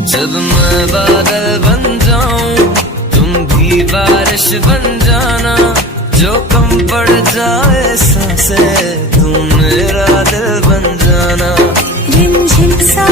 जब मैं बादल बन जाऊं तुम भी बारिश बन जाना, जो कम पड़ जाए सांसें तुम मेरा दिल बन जाना। रिमझिम सा